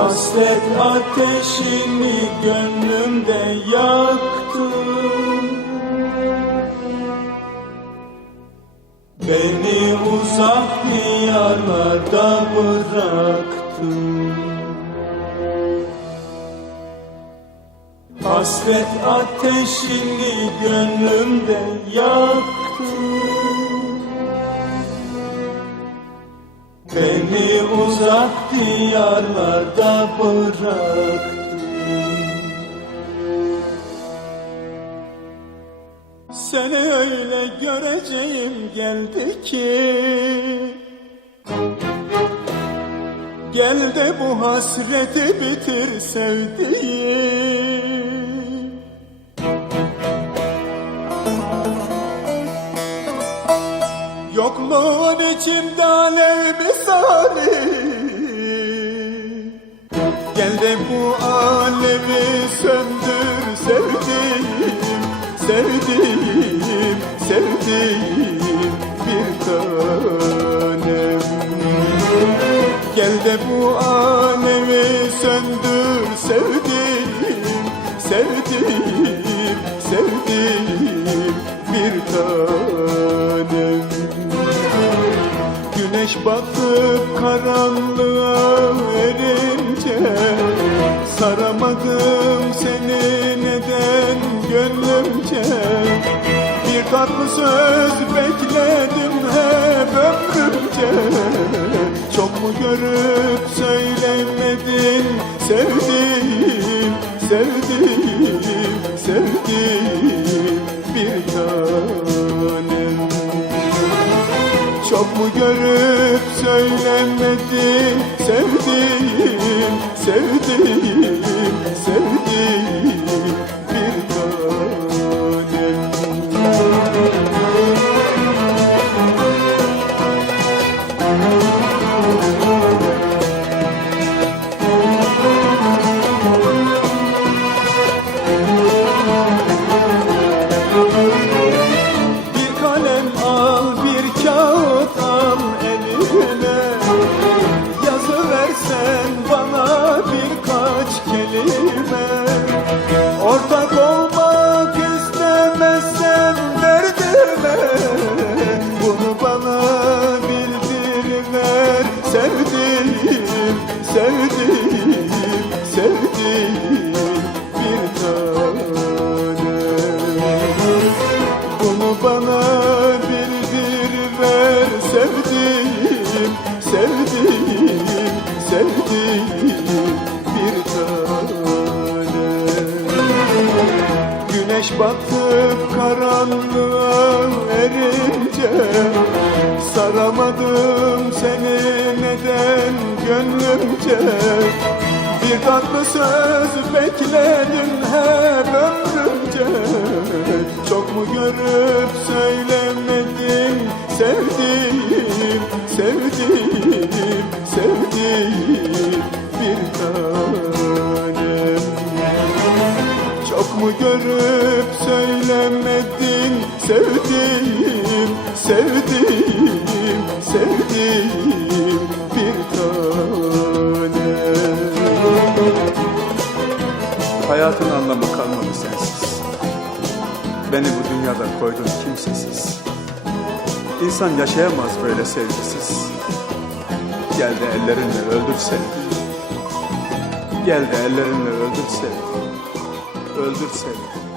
Hasret ateşini gönlümde yaktın Beni uzak diyarlarda bıraktın Hasret ateşini gönlümde yaktın uzak diyarlarda bıraktın Seni öyle göreceğim geldi ki. Gel de bu hasreti bitir sevdiğim. Yokluğun içimde alev Gel de bu alevi söndür sevdiğim Sevdiğim, sevdiğim bir tanem. Gel de bu alevi söndür sevdiğim Sevdiğim, sevdiğim bir tanem. Güneş batıp karanlığa erince Saramadım seni neden gönlümce Bir tatlı söz bekledim hep ömrümce. Çok mu görüp söylemedin sevdiğim Sevdiğim, sevdiğim çok görüp söylemedin sevdiğim, sevdiğim, sevdiğim sevdiğim, sevdiğim bir tanem bunu bana bildir ver sevdiğim, sevdiğim, sevdiğim bir tanem. Güneş batıp karanlığa erince Saramadım seni gönlümce Bir tatlı söz bekledim hep ömrümce Çok mu görüp söylemedin sevdiğim, sevdiğim, sevdiğim bir tanem? Çok mu görüp söylemedin sevdiğim, sevdiğim Hayatın anlamı kalmadı sensiz. Beni bu dünyada koydun kimsesiz. İnsan yaşayamaz böyle sevgisiz. Gel de ellerinle öldür sevdiğim. Gel de ellerinle öldür sevdiğim. Öldür sevdiğim.